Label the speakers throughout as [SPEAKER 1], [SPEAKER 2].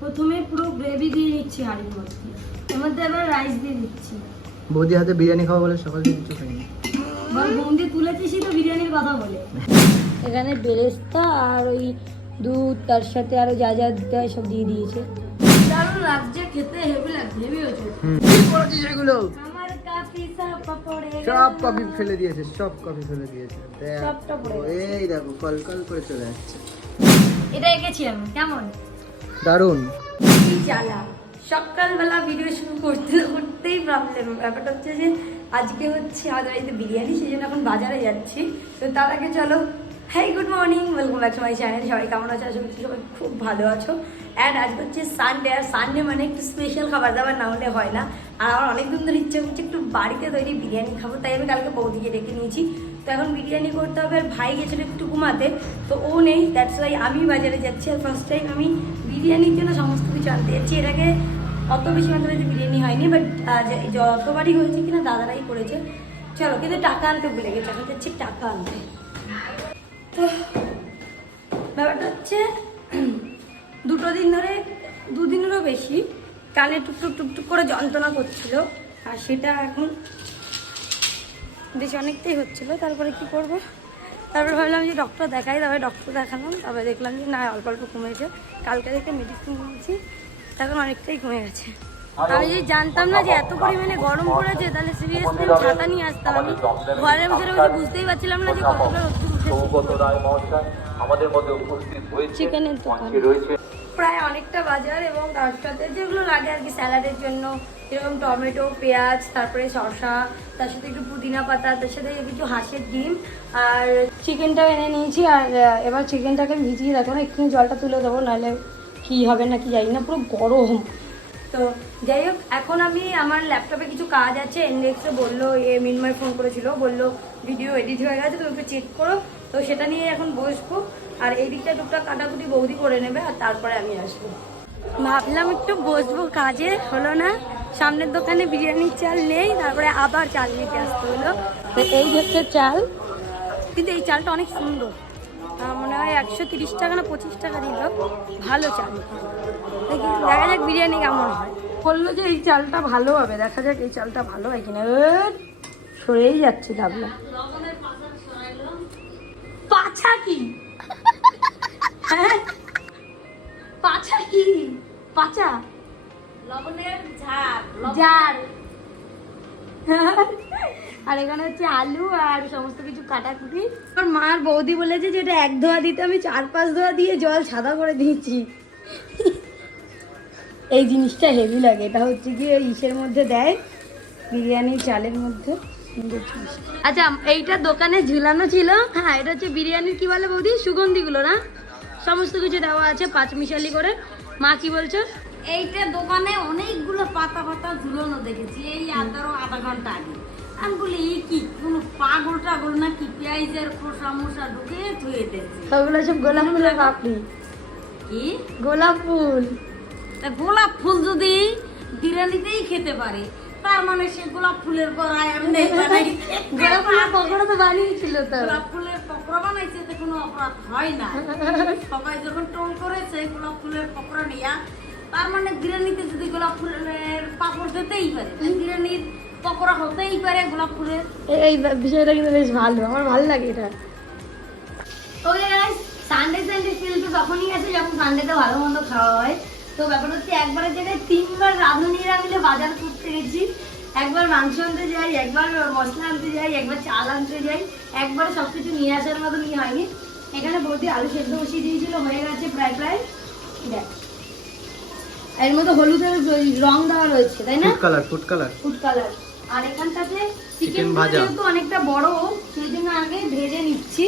[SPEAKER 1] প্রথমে পুরো গ্রেভি দিয়ে নিচ্ছি হাঁড়ির মধ্যে। এর মধ্যে এবার রাইস দিয়ে দিচ্ছি।
[SPEAKER 2] বৌদি হাতে বিরিয়ানি খাওয়া বলে সকাল থেকে কিছু খাইনি।
[SPEAKER 1] বল বন্দি তুলেছিসই তো বিরিয়ানির কথা বলে। এখানে বেরেস্তা আর ওই দুধ তার সাথে আরও যা যা দিতে হয় সব দিয়ে দিয়েছে। দারুণ লাগছে খেতে হেভি লাগছে হেভি হয়েছে।
[SPEAKER 2] হুম। কি করেছিস এগুলো
[SPEAKER 1] সব
[SPEAKER 2] কফি ফেলে দিয়েছে সব কফি ফেলে দিয়েছে। এই দেখো কল কল করে চলে যাচ্ছে
[SPEAKER 1] এটা এঁকেছি আমি কেমন?
[SPEAKER 2] দারুণ।
[SPEAKER 1] সকালবেলা ভিডিও শুরু করতে করতেই প্রবলেম ব্যাপারটা হচ্ছে যে আজকে হচ্ছে আমাদের বাড়িতে বিরিয়ানি, সেই জন্য এখন বাজারে যাচ্ছি। তো তার আগে চলো হ্যাঁ good morning welcome back to my channel সবাই কেমন আছো? আশা করছি সবাই খুব ভালো আছো। অ্যান্ড আজকে হচ্ছে সানডে আর সানডে মানে একটু স্পেশাল খাবার দাবার না হলে হয় না। আর আমার অনেকদিন ধরে ইচ্ছে করছে একটু বাড়িতে তৈরি বিরিয়ানি খাব, তাই আমি কালকে বৌদিকে ডেকে নিয়েছি। তো এখন বিরিয়ানি করতে হবে আর ভাই গেছিল একটু ঘুমাতে, তো ও নেই দ্যাটস ওয়াই আমি বাজারে যাচ্ছি আর ফার্স্ট টাইম আমি বিরিয়ানির জন্য সমস্ত কিছু আনতে যাচ্ছি। এর আগে অত বেশি মাত্রায় বিরিয়ানি হয়নি বাট যতবারই হয়েছে কিনা দাদারাই করেছে। চলো, কিন্তু টাকা আনতে ভুলে গেছে, এখন যাচ্ছি টাকা আনতে। তো, ব্যাপারটা হচ্ছে, দুটো দিন ধরে, দুদিনেরও বেশি, কানে টুকটুক টুকটুক করে যন্ত্রণা করছিল, আর সেটা এখন বেশ অনেকটাই হচ্ছিল তারপরে কি করব? তারপরে ভাবলাম যে ডক্টর দেখাই তারপরে ডক্টর দেখালাম তারপরে দেখলাম যে না অল্প অল্প কমেছে। কালকে থেকে মেডিসিন নিয়েছি এখন অনেকটাই কমে গেছে। আমি যদি জানতাম না যে এত পরিমাণে গরম পড়েছে তাহলে সিরিয়াসলি ছাতা নিয়ে আসতাম আমি। ঘরের ভিতরে বসে বুঝতেই পারছিলাম না যে কতটা চিকেনের দোকান। প্রায় অনেকটা বাজার এবং তার সাথে যেগুলো লাগে আর কি স্যালাডের জন্য যেরকম টমেটো, পেঁয়াজ, তারপরে শসা, তার সাথে একটু পুদিনা পাতা, তার সাথে কিছু হাঁসের ডিম, আর চিকেনটাও এনে নিয়েছি, আর এবার চিকেনটাকে ভিজিয়ে রাখব না একটু জলটা তুলে দেবো, নাহলে কি হবে না কি জানি না, পুরো গরম। তো যাই হোক, এখন আমি আমার ল্যাপটপে কিছু কাজ আছে ইন্ডেক্সে বলল, এ মিনময় ফোন করেছিল, বলল, ভিডিও এডিট হয়ে গেছে, তুমি একটু চেক করো। তো সেটা নিয়ে এখন বসবো, আর এই দিকটা টুকটাক কাটাকুটি বৌদি করে নেবে, আর তারপরে আমি আসব। ভাবলাম একটু বসবো, কাজে, হলো না? সামনের দোকানে বিরিয়ানির চাল নেই তারপরে আবার চাল নিতে আসতে হলো। তো এই হচ্ছে চাল কিন্তু এই চালটা অনেক সুন্দর। মনে হয় একশো তিরিশ টাকা না পঁচিশ টাকা দিল। ভালো চাল। দেখি যাক বিরিয়ানি কেমন হয়। বলল যে এই চালটা ভালো হবে দেখা যাক এই চালটা ভালো হয় কিনা। সরেই যাচ্ছে ডাবলা পাছা কি? হ্যাঁ? পাছা কি? পাচা
[SPEAKER 3] লবণের ঝাড়
[SPEAKER 1] জার আর এখানে হচ্ছে আলু আর সমস্ত কিছু কাটাকুটি। আর মার বৌদি বলেছে যে এটা এক ধোয়া দিতে আমি চার পাঁচ ধোয়া দিয়ে জল সাদা করে দিয়েছি। এই জিনিসটা হেভি লাগে। এটা হচ্ছে ওই ইসের মধ্যে দেয়, বিরিয়ানি চালের মধ্যে। আচ্ছা এইটা দোকানে ঝুলানো ছিল। হ্যাঁ এটা হচ্ছে বিরিয়ানির কি বলে বৌদি? সুগন্ধিগুলো না? সমস্ত কিছু দেওয়া আছে পাঁচ মিশালি করে। মা কি বলছো?
[SPEAKER 3] এইটা দোকানে অনেকগুলো পাতা পাতা ঝুলানো দেখেছি এই আধারো আধা ঘণ্টা আগে। আমি বলি এই কি কোনো পাগল টাগল নাকি পেঁয়াজের খোসা মোসা ঢুকে ধুয়ে দিচ্ছে?
[SPEAKER 1] সবগুলো সব গোলাপ ফুলের পাপড়ি।
[SPEAKER 3] কি?
[SPEAKER 1] গোলাপ ফুল।
[SPEAKER 3] তা গোলাপ ফুল যদি বিরিয়ানিতেই খেতে পারে তার মানে সে গোলাপ ফুলের নেই বানাই
[SPEAKER 1] গোলাপ ফুলের পকোড়া তো বানিয়েছিল তো।
[SPEAKER 3] গোলাপ ফুলের পকোড়া বানাইছে তো কোনো অপরাধ হয় না। সবাই যখন টোল করেছে গোলাপ ফুলের পকোড়া নিয়া তার মানে বিরিয়ানিতে যদি গোলাপ ফুলের পাপড় দিতেই পারে বিরিয়ানির পকোড়া হতেই পারে গোলাপ ফুলের।
[SPEAKER 1] এই- বিষয়টা কিন্তু বেশ ভালো আমার ভালো লাগে এটা। Okay guys Sunday Sunday feel তো তখনই যখন সানডেতে ভালো মন্দ খাওয়া হয়। তো ব্যাপার হচ্ছে জায়গায় তিনবার রাঁধুনিরা মিলে বাজার করতে গেছি। একবার মাংস আনতে যাই একবার মশলা আনতে যাই একবার চাল আনতে যাই একবারে সব কিছু নিয়ে আসার মতো নিয়ে হয়নি। এখানে বৌদি আলু সেদ্ধ বসিয়ে দিয়েছিল হয়ে গেছে প্রায় প্রায়। এর মধ্যে হলুদের রং দেওয়া রয়েছে তাই না?
[SPEAKER 2] Food colour food colour
[SPEAKER 1] food colour আর এখানটাতে চিকেন
[SPEAKER 2] ভাজা।
[SPEAKER 1] যেহেতু অনেকটা বড় সেই জন্য আগে ভেজে নিচ্ছি।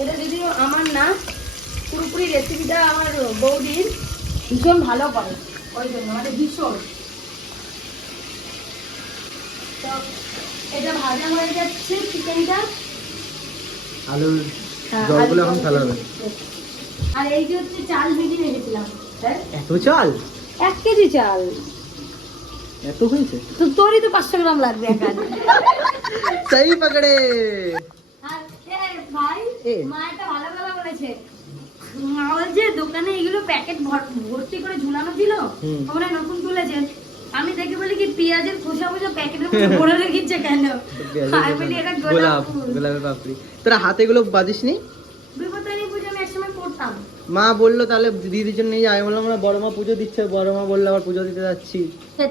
[SPEAKER 1] এটা যদিও আমার না পুরোপুরি রেসিপিটা আমার বৌদির ভীষণ ভালো করে। ওই জন্য মানে ভীষণ। তো এটা ভাজা হয়ে যাচ্ছে চিকেনটা হ্যাঁ,
[SPEAKER 2] জলগুলো
[SPEAKER 1] আলু
[SPEAKER 2] এখন ফেলা হবে
[SPEAKER 1] আর এই যে হচ্ছে চাল ভিজিয়ে রেখেছিলাম। হ্যাঁ
[SPEAKER 2] এত চাল?
[SPEAKER 1] এক কেজি চাল।
[SPEAKER 2] এত হয়েছে?
[SPEAKER 1] তো তোরই তো পাঁচশো গ্রাম লাগবে
[SPEAKER 2] সেই পাকড়ে
[SPEAKER 1] ভাই মা ভালো কথা বলেছে। দোকানে এগুলো প্যাকেট ভর্তি করে ঝুলানো ছিল। ওখানে নতুন তুলেছেন। আমি দেখে বলি কি পেঁয়াজের খোসা খোসা প্যাকেটের মধ্যে ভরে রেখেছে কেন? আমি বলি এটা গোলাপ
[SPEAKER 2] গোলাপ গোলাপের পাপড়ি। তোরা হাতে গুলো বাজিস নি
[SPEAKER 1] বিপত্তানি পুজো আমি একসময় করতাম
[SPEAKER 2] মা বলল তাহলে দিদির জন্য নিয়ে যা। আমি বললাম আমরা বড় মা পুজো দিচ্ছে। বড় মা বলল আবার পুজো দিতে যাচ্ছি।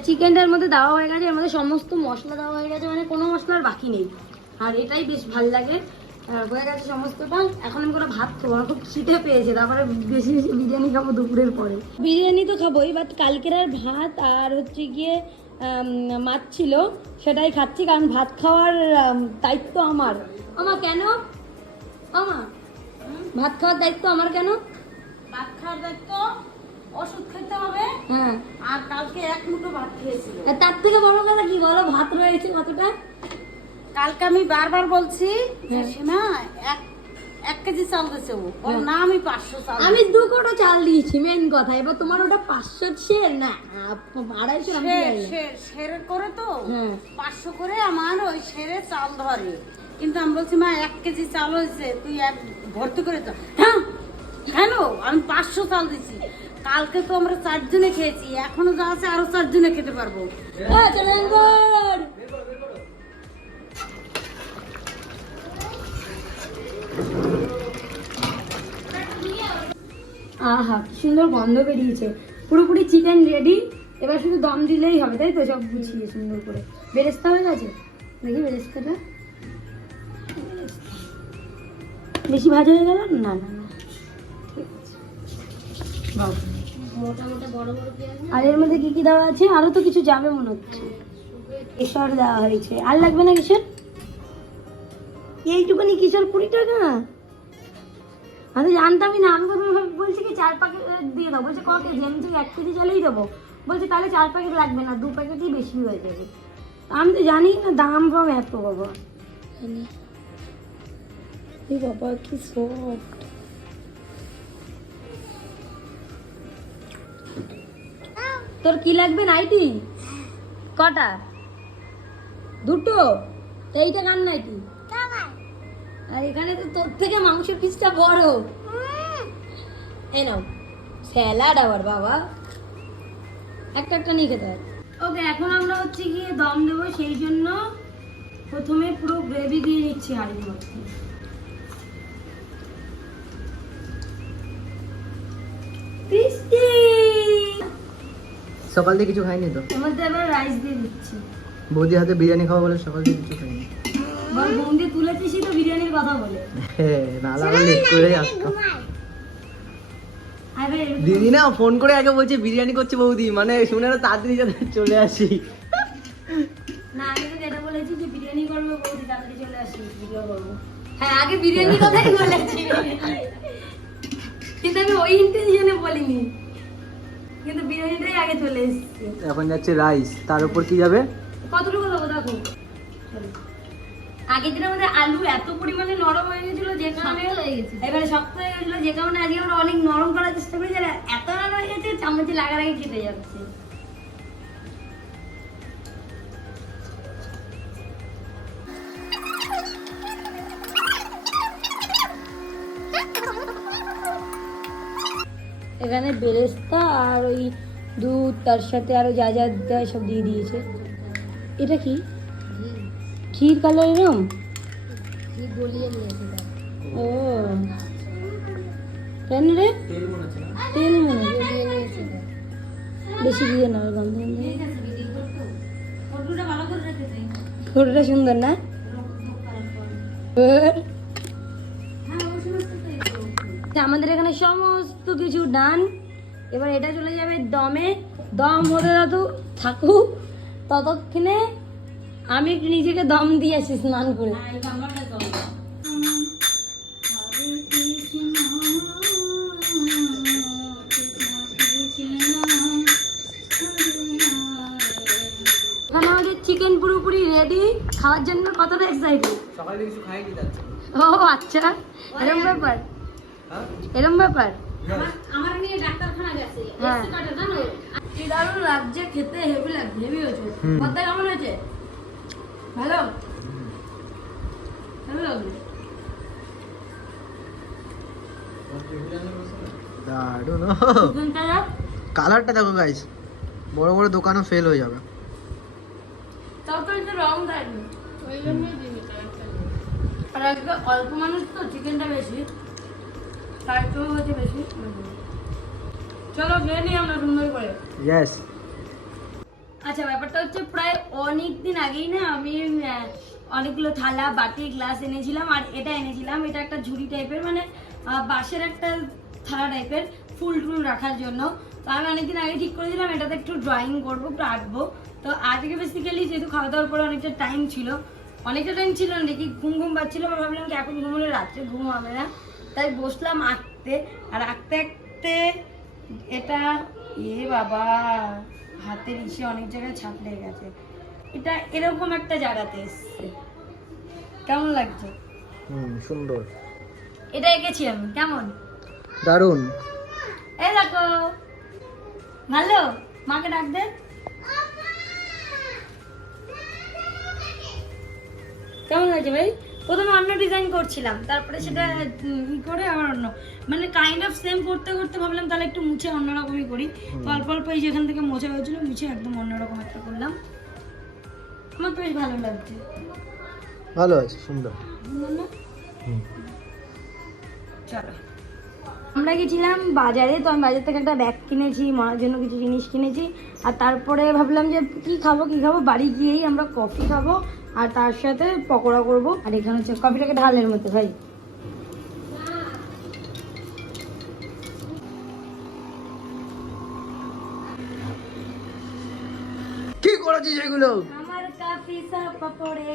[SPEAKER 1] চিকেনটার মধ্যে দেওয়া হয়ে গেছে এর মধ্যে সমস্ত মশলা দেওয়া হয়ে গেছে মানে কোনো মশলার বাকি নেই। আর এটাই বেশ ভালো লাগে। আর হয়ে গেছে সমস্তটা এখন আমি কোনো ভাত খাব আমার খুব খিদে পেয়েছে তারপরে বেশি বেশি বিরিয়ানি খাব দুপুরের পরে। বিরিয়ানি তো খাবোই বাট কালকের আর ভাত আর হচ্ছে গিয়ে আম, মাছ ছিল সেটাই খাচ্ছি কারণ ভাত খাওয়ার দায়িত্ব আমার। আমার কেন? আমার ভাত খাওয়ার দায়িত্ব আমার কেন?
[SPEAKER 3] ভাত খাওয়ার দায়িত্ব ওষুধ খেতে হবে।
[SPEAKER 1] হ্যাঁ।
[SPEAKER 3] আর কালকে এক মুঠো ভাত খেয়েছিল।
[SPEAKER 1] তার থেকে বড় কথা কি বলো? ভাত রয়েছে কতটা?
[SPEAKER 3] কালকে আমি বারবার বলছি যে
[SPEAKER 1] হ্যাঁ।
[SPEAKER 3] সীমা এক এক কেজি চাল দিছে ও। বলে, না আমি পাঁচশো চাল
[SPEAKER 1] আমি দু কোটো চাল দিয়েছি মেন কথা। এবার তোমার ওটা পাঁচশো শের না আড়াইশো
[SPEAKER 3] শের করে তো
[SPEAKER 1] হ্যাঁ।
[SPEAKER 3] পাঁচশো করে আমার ওই শেরে চাল ধরে। কিন্তু আমি বলছি মা এক কেজি চাল হয়েছে তুই এক ভর্তি করে তো হ্যাঁ কেন? আমি পাঁচশো চাল দিছি। কালকে তো আমরা চারজনে খেয়েছি, এখনও যা আছে আরও চারজনে খেতে পারব।
[SPEAKER 1] আহা, কি সুন্দর গন্ধ বেরিয়েছে। পুরোপুরি চিকেন রেডি এবার শুধু দম দিলেই হবে, তাই তো? সব গুছিয়ে সুন্দর করে। বেরেস্তা হয়ে গেছে? দেখি বেরেস্তাটা। বেশি ভাজা হয়ে গেল? না না। আর এর মধ্যে কি কি দেওয়া আছে? আরও তো কিছু যাবে মনে হচ্ছে। কেশর দেওয়া হয়েছে। আর লাগবে না কিশোর? এইটুকুনি কিশোর কুড়ি টাকা? আমি জানতামই না। আমি বলছি কি চার প্যাকেট দিয়ে দাও। বলছে ক কেজি আমি বলছি এক কেজি চালেই দেবো। বলছে তাহলে চার প্যাকেট লাগবে না দু প্যাকেটই বেশি হয়ে যাবে। আমি তো জানি না দাম ফাম এত বাবা। এই বাবা কি সফট তোর কি লাগবে নাইটি? কটা? দুটো? এইটা কার নাইটি? আর এখানে তো তোর থেকে মাংসের পিসটা বড়। এই নাও স্যালাড আবার, বাবা। একটা একটা নিয়ে খেতে ওকে, এখন আমরা হচ্ছে গিয়ে দম দেবো, সেই জন্য প্রথমে পুরো গ্রেভি দিয়ে নিচ্ছি হাড়ির মধ্যে।
[SPEAKER 2] সকাল থেকে কিছু খাইনি তো?
[SPEAKER 1] রাইস দিয়ে দিচ্ছি।
[SPEAKER 2] বৌদি হাতে বিরিয়ানি খাওয়া বলে সকাল থেকে কিছু খাইনি।
[SPEAKER 1] বল বন্দি তুলেছিসই তো বিরিয়ানির কথা বলে।
[SPEAKER 2] হ্যাঁ লেট করে। দিদি না ফোন করে আগে বলছে বিরিয়ানি করছে বৌদি। মানে শুনে না তাড়াতাড়ি যাতে চলে আসি।
[SPEAKER 1] না আগে তো যেটা বলেছি যে বিরিয়ানি করব বৌদি তাড়াতাড়ি চলে আসি ভিডিও করব। হ্যাঁ আগে বিরিয়ানির কথাই বলেছি। কিন্তু আমি ওই ইন্টেনশনে বলিনি। কিন্তু বিরিয়ানিটাই আগে চলে এসেছে।
[SPEAKER 2] এখন যাচ্ছে রাইস তার উপর কি যাবে?
[SPEAKER 1] কতটুকু দেবো দেখো? আগের দিন আমাদের আলু এত পরিমাণে নরম হয়ে গেছিল যে কারণে এবারে শক্ত হয়ে গেছিল যে কারণে আজকে আমরা অনেক নরম করার চেষ্টা করি যারা এত নরম হয়ে গেছে চামচে লাগার আগে কেটে যাচ্ছে। এখানে বেরেস্তা আর ওই দুধ তার সাথে আরও যা যা দেয় সব দিয়ে দিয়েছে। এটা কি? ক্ষীর কালার এরম? ও। কেন রে? তেল মনে বেশি দিয়ে না গন্ধ। ফটোটা সুন্দর না? তা আমাদের এখানে সমস্ত কিছু ডান। এবার এটা চলে যাবে দমে। দম হতে দাদু থাকুক ততক্ষণে আমি নিজেকে দম দিয়ে আসি স্নান করে। আমাদের চিকেন পুরোপুরি রেডি খাওয়ার জন্য কতটা এক্সাইটেড
[SPEAKER 2] সকালে কিছু খাইনি
[SPEAKER 1] ও আচ্ছা এরম ব্যাপার।
[SPEAKER 2] হ্যাঁ?
[SPEAKER 1] এরম ব্যাপার।
[SPEAKER 3] আমার নিয়ে ডাক্তারখানা গেছে।
[SPEAKER 1] হ্যাঁ।
[SPEAKER 3] জানো
[SPEAKER 1] কি দারুণ লাগছে খেতে হেভি লাগছে হেভি হয়েছে।
[SPEAKER 2] হুম।
[SPEAKER 1] কেমন হয়েছে? ভালো? ভালো লাগল?
[SPEAKER 2] দারুণ কালারটা দেখো গাইস বড় বড় দোকানও ফেল হয়ে যাবে।
[SPEAKER 1] তাও তো একটু রং দেয়নি। আর অল্প মানুষ তো চিকেনটা বেশি। তার একটু হচ্ছে বেশি। চলো খেয়ে নিই আমরা সুন্দর করে।
[SPEAKER 2] ইয়েস
[SPEAKER 1] আচ্ছা ব্যাপারটা হচ্ছে প্রায় অনেক দিন আগেই না আমি অনেকগুলো থালা বাটি গ্লাস এনেছিলাম আর এটা এনেছিলাম। এটা একটা ঝুড়ি টাইপের মানে বাঁশের একটা থালা টাইপের ফুল টুল রাখার জন্য। তো আমি অনেকদিন আগে ঠিক করেছিলাম এটাতে একটু ড্রয়িং করব একটু আঁকবো তো আজকে বেসিক্যালি যেহেতু খাওয়া দাওয়ার পরে অনেকটা টাইম ছিল অনেকটা টাইম ছিল না দেখি ঘুম ঘুম পাচ্ছিল আমি ভাবলাম কি এখন ঘুমলে রাত্রে ঘুম হবে না। তাই বসলাম আঁকতে। আর আঁকতে আঁকতে এটা এ বাবা হাতের ইসে অনেক জায়গায় ছাপ লেগে গেছে। এটা এরকম একটা জায়গাতে এসছে। কেমন লাগছে?
[SPEAKER 2] হুম সুন্দর।
[SPEAKER 1] এটা এঁকেছি আমি কেমন?
[SPEAKER 2] দারুণ।
[SPEAKER 1] এই দেখো। ভালো? মাকে ডাক দে। কেমন লাগছে ভাই? প্রথমে অন্য ডিজাইন করছিলাম তারপরে সেটা ই করে আবার অন্য। মানে কাইন্ড অফ সেম করতে করতে ভাবলাম তাহলে একটু মুছে অন্যরকমই করি। তো অল্প অল্প এই যেখান থেকে মোছা হয়েছিল মুছে একদম অন্যরকম একটা করলাম। আমার বেশ ভালো লাগছে।
[SPEAKER 2] ভালো আছে সুন্দর।
[SPEAKER 1] চলো। আমরা গেছিলাম বাজারে তো আমি বাজার থেকে একটা ব্যাগ কিনেছি মরার জন্য কিছু জিনিস কিনেছি। আর তারপরে ভাবলাম যে কি খাব কি খাব? বাড়ি গিয়েই আমরা কফি খাব। আর তার সাথে পকোড়া করব। আর এখানে হচ্ছে কফিটাকে ঢালের মধ্যে ভাই।
[SPEAKER 2] কি করেছিস এগুলো?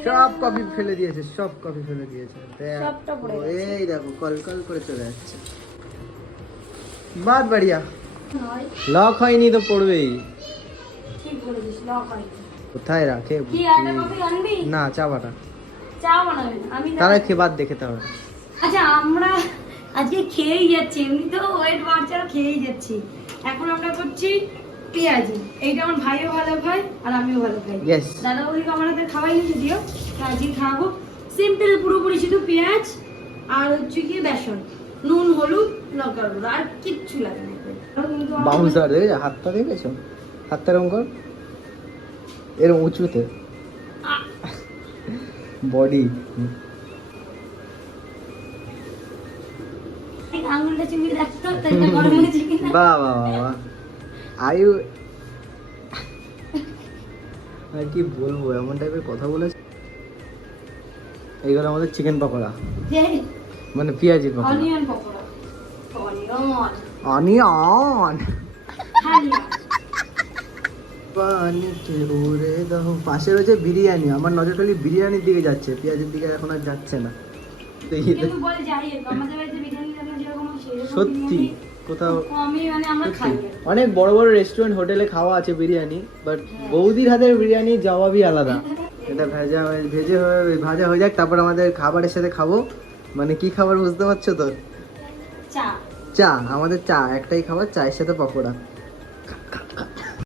[SPEAKER 1] সব
[SPEAKER 2] কফি ফেলে দিয়েছে সব কফি ফেলে দিয়েছে। এই দেখো কল কল করে চলে যাচ্ছে বাদ বাড়িয়া। লক হয়নি তো পড়বেই।
[SPEAKER 1] ঠিক বলেছিস লক হয়
[SPEAKER 2] কোথায় রাখে? না চাবাটা।
[SPEAKER 1] চা বানাবি আমি
[SPEAKER 2] তারা খেয়ে বাদ দেখে তাহলে।
[SPEAKER 1] আচ্ছা আমরা আজকে খেয়েই যাচ্ছি এমনি তো ওয়েট বাচ্চারা খেয়েই যাচ্ছি। এখন আমরা করছি পেঁয়াজি। এইটা আমার ভাইও ভালো খায় আর আমিও ভালো খাই। দাদা বৌদিকে আমার হাতে খাওয়াই নি যদিও তা আজকে খাওয়াবো সিম্পল পুরোপুরি শুধু পেঁয়াজ আর হচ্ছে কি বেসন। নুন হলুদ লঙ্কা আর কিচ্ছু লাগে না।
[SPEAKER 2] বাউন্সার দেখেছ হাতটা দেখেছ হাতটা এরকম কর। এরকম উঁচুতে। বডি বাহ বাহ বাহ আয়ু আর কি বলব এমন টাইপের কথা বলেছে? এইগুলো আমাদের চিকেন পকোড়া। মানে পকোড়া।
[SPEAKER 1] অনিয়ন
[SPEAKER 2] পানিতে উড়ে দাও পাশে রয়েছে বিরিয়ানি আমার নজর খালি বিরিয়ানির দিকে যাচ্ছে পেঁয়াজের দিকে এখন আর যাচ্ছে না।
[SPEAKER 1] হয়
[SPEAKER 2] সত্যি কোথাও
[SPEAKER 1] মানে
[SPEAKER 2] অনেক বড় বড় রেস্টুরেন্ট হোটেলে খাওয়া আছে বিরিয়ানি বাট বৌদির হাতের বিরিয়ানি জবাবই আলাদা। এটা ভেজা হয়ে- ভেজে হয়ে ভাজা হয়ে যাক তারপর আমাদের খাবারের সাথে খাব। মানে কি খাবার বুঝতে পারছ তো
[SPEAKER 1] চা।
[SPEAKER 2] চা আমাদের চা একটাই খাবার চায়ের সাথে পকোড়া।